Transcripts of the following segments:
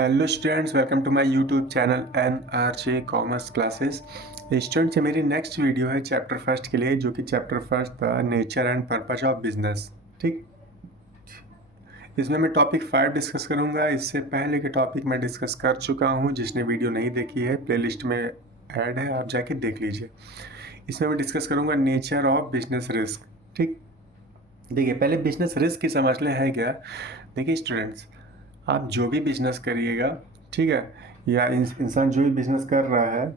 Hello students, welcome to my YouTube channel NRJ commerce classes. Students, ये मेरी next video है chapter first के लिए, जो कि चैप्टर फर्स्ट था nature and purpose of business. ठीक, इसमें मैं टॉपिक 5 डिस्कस करूंगा। इससे पहले के टॉपिक मैं डिस्कस कर चुका हूं। जिसने वीडियो नहीं देखी है, प्लेलिस्ट में ऐड है, आप जाके देख लीजिए। इसमें मैं डिस्कस करूंगा नेचर ऑफ बिजनेस रिस्क। ठीक, देखिए पहले बिजनेस रिस्क की समझ ले है क्या। देखिए स्टूडेंट्स, आप जो भी बिजनेस करिएगा, ठीक है, या इंसान जो भी बिजनेस कर रहा है,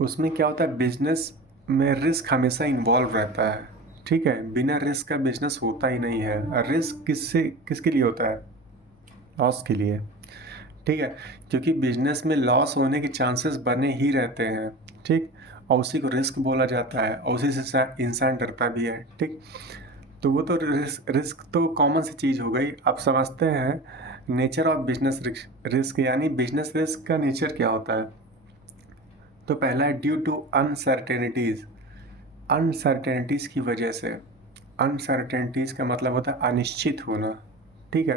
उसमें क्या होता है, बिजनेस में रिस्क हमेशा इन्वॉल्व रहता है। ठीक है, बिना रिस्क का बिजनेस होता ही नहीं है। रिस्क किसके लिए होता है? लॉस के लिए। ठीक है, क्योंकि बिजनेस में लॉस होने के चांसेस बने ही रहते हैं। ठीक, और उसी को रिस्क बोला जाता है, और उसी से इंसान डरता भी है। ठीक, तो वो तो रिस्क तो कॉमन सी चीज़ हो गई। आप समझते हैं नेचर ऑफ बिजनेस रिस्क, यानी बिजनेस रिस्क का नेचर क्या होता है। तो पहला है ड्यू टू अनसर्टेनिटीज़। अनसर्टेनिटीज़ की वजह से, अनसर्टेनिटीज़ का मतलब होता है अनिश्चित होना। ठीक है,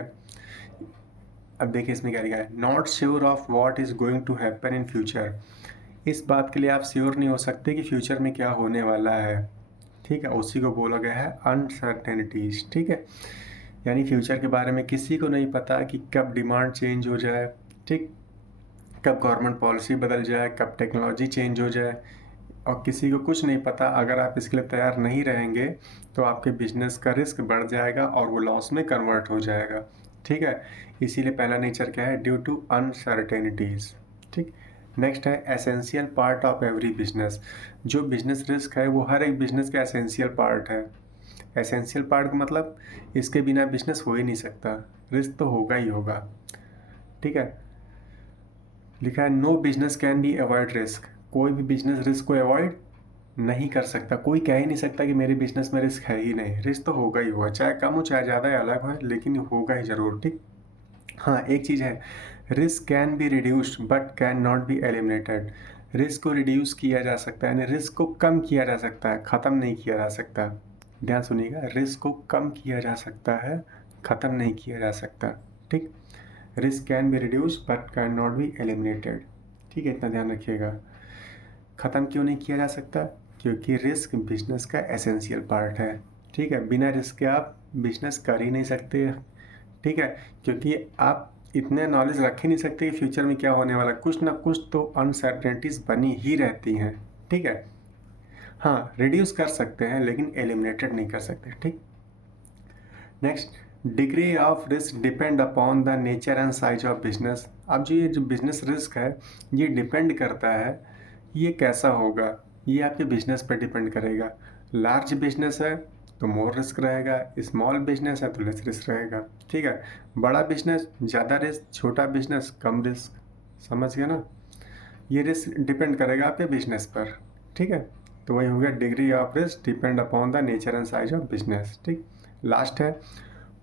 अब देखिए इसमें क्या लिखा है, not sure of what is going to happen in future. इस बात के लिए आप श्योर नहीं हो सकते कि फ्यूचर में क्या होने वाला है। ठीक है, उसी को बोला गया है अनसर्टेनिटीज़। ठीक है, यानी फ्यूचर के बारे में किसी को नहीं पता कि कब डिमांड चेंज हो जाए। ठीक, कब गवर्नमेंट पॉलिसी बदल जाए, कब टेक्नोलॉजी चेंज हो जाए, और किसी को कुछ नहीं पता। अगर आप इसके लिए तैयार नहीं रहेंगे तो आपके बिजनेस का रिस्क बढ़ जाएगा और वो लॉस में कन्वर्ट हो जाएगा। ठीक है, इसीलिए पहला नेचर क्या है, ड्यू टू अनसर्टेनिटीज़। ठीक, नेक्स्ट है essential part of every business. जो बिजनेस रिस्क है वो हर एक बिजनेस का एसेंशियल पार्ट है। एसेंशियल पार्ट का मतलब इसके बिना बिजनेस हो ही नहीं सकता, रिस्क तो होगा ही होगा। ठीक है, लिखा है no business can be avoid risk. कोई भी बिजनेस रिस्क को अवॉइड नहीं कर सकता। कोई कह ही नहीं सकता कि मेरे बिजनेस में रिस्क है ही नहीं। रिस्क तो होगा ही होगा, चाहे कम हो चाहे ज़्यादा, अलग हो, लेकिन होगा ही ज़रूर। ठीक, हाँ एक चीज़ है, risk can be reduced but can not be eliminated. Risk को रिड्यूस किया जा सकता है, यानी रिस्क को कम किया जा सकता है, ख़त्म नहीं किया जा सकता। ध्यान सुनिएगा, रिस्क को कम किया जा सकता है, ख़त्म नहीं किया जा सकता। ठीक, risk can be reduce but can not be eliminated. ठीक है, इतना ध्यान रखिएगा। ख़त्म क्यों नहीं किया जा सकता? क्योंकि रिस्क बिजनेस का एसेंशियल पार्ट है। ठीक है, बिना रिस्क के आप बिजनेस कर ही नहीं सकते। ठीक है, क्योंकि आप इतने नॉलेज रख ही नहीं सकते कि फ्यूचर में क्या होने वाला। कुछ ना कुछ तो अनसर्टेनिटीज़ बनी ही रहती हैं। ठीक है, हाँ रिड्यूस कर सकते हैं लेकिन एलिमिनेटेड नहीं कर सकते। ठीक, next, degree of risk depend upon the nature and size of business. अब जो ये जो बिजनेस रिस्क है, ये डिपेंड करता है ये कैसा होगा। ये आपके बिजनेस पर डिपेंड करेगा। लार्ज बिजनेस है तो मोर रिस्क रहेगा, स्मॉल बिजनेस है तो लेस रिस्क रहेगा। ठीक है, बड़ा बिजनेस ज़्यादा रिस्क, छोटा बिजनेस कम रिस्क। समझ गया ना, ये रिस्क डिपेंड करेगा आपके बिजनेस पर। ठीक है, तो वही हो गया, degree of risk depend upon the nature and size of business. ठीक, लास्ट है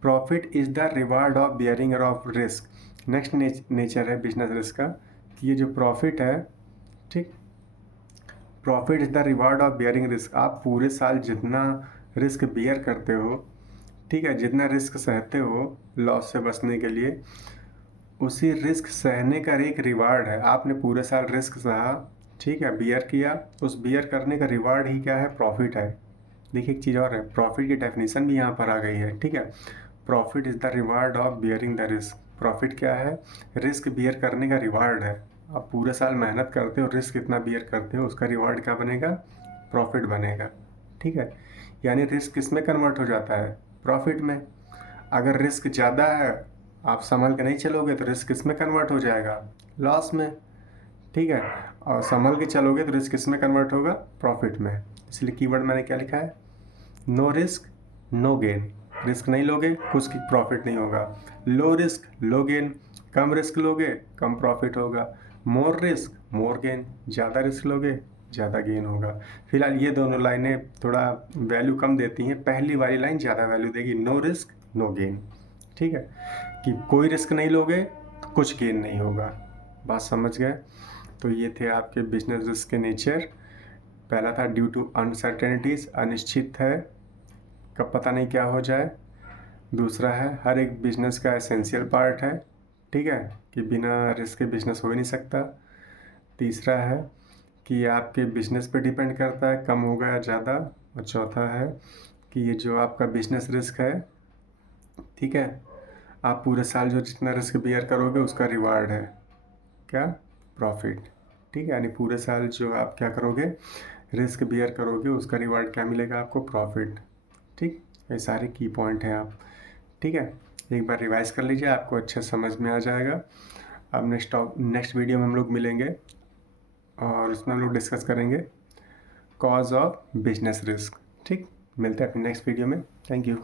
profit is the reward of bearing of risk. Next nature है बिजनेस रिस्क का, ये जो प्रॉफिट है, ठीक, profit is the reward of bearing risk. आप पूरे साल जितना रिस्क बियर करते हो, ठीक है, जितना रिस्क सहते हो लॉस से बचने के लिए, उसी रिस्क सहने का एक रिवार्ड है। आपने पूरे साल रिस्क सहा, ठीक है, बियर किया, उस बियर करने का रिवार्ड ही क्या है, प्रॉफिट है। देखिए एक चीज़ और है, प्रॉफिट की डेफिनेशन भी यहाँ पर आ गई है। ठीक है, profit is the reward of bearing the risk. Profit क्या है, रिस्क बियर करने का रिवार्ड है। आप पूरे साल मेहनत करते हो, रिस्क इतना बियर करते हो, उसका रिवार्ड क्या बनेगा, प्रॉफिट बनेगा। ठीक है, यानी रिस्क किस में कन्वर्ट हो जाता है, प्रॉफिट में। अगर रिस्क ज़्यादा है, आप संभल के नहीं चलोगे तो रिस्क किस में कन्वर्ट हो जाएगा, लॉस में। ठीक है, और संभल के चलोगे तो रिस्क किस में कन्वर्ट होगा, प्रॉफिट में। इसलिए कीवर्ड मैंने क्या लिखा है, no risk no gain. Risk नहीं लोगे कुछ की प्रॉफिट नहीं होगा। लो रिस्क लो गेन, कम रिस्क लोगे कम प्रॉफिट होगा। मोर रिस्क मोर गेन, ज़्यादा रिस्क लोगे ज़्यादा गेन होगा। फिलहाल ये दोनों लाइनें थोड़ा वैल्यू कम देती हैं, पहली वाली लाइन ज़्यादा वैल्यू देगी, नो रिस्क नो गेन। ठीक है, कि कोई रिस्क नहीं लोगे तो कुछ गेन नहीं होगा। बात समझ गए। तो ये थे आपके बिजनेस रिस्क के नेचर। पहला था ड्यू टू अनसर्टेनिटीज़, अनिश्चित है, कब पता नहीं क्या हो जाए। दूसरा है हर एक बिजनेस का एसेंशियल पार्ट है, ठीक है, कि बिना रिस्क के बिजनेस हो ही नहीं सकता। तीसरा है कि आपके बिजनेस पे डिपेंड करता है कम होगा या ज़्यादा। और चौथा है कि ये जो आपका बिजनेस रिस्क है, ठीक है, आप पूरे साल जो जितना रिस्क बियर करोगे उसका रिवार्ड है क्या, प्रॉफिट। ठीक है, यानी पूरे साल जो आप क्या करोगे, रिस्क बियर करोगे, उसका रिवार्ड क्या मिलेगा आपको, प्रॉफिट। ठीक, ये सारे की पॉइंट हैं आप, ठीक है, एक बार रिवाइज कर लीजिए, आपको अच्छे समझ में आ जाएगा। अब नेक्स्ट वीडियो में हम लोग मिलेंगे और उसमें हम लोग डिस्कस करेंगे कॉज ऑफ बिजनेस रिस्क। ठीक, मिलते हैं अपने नेक्स्ट वीडियो में। Thank you.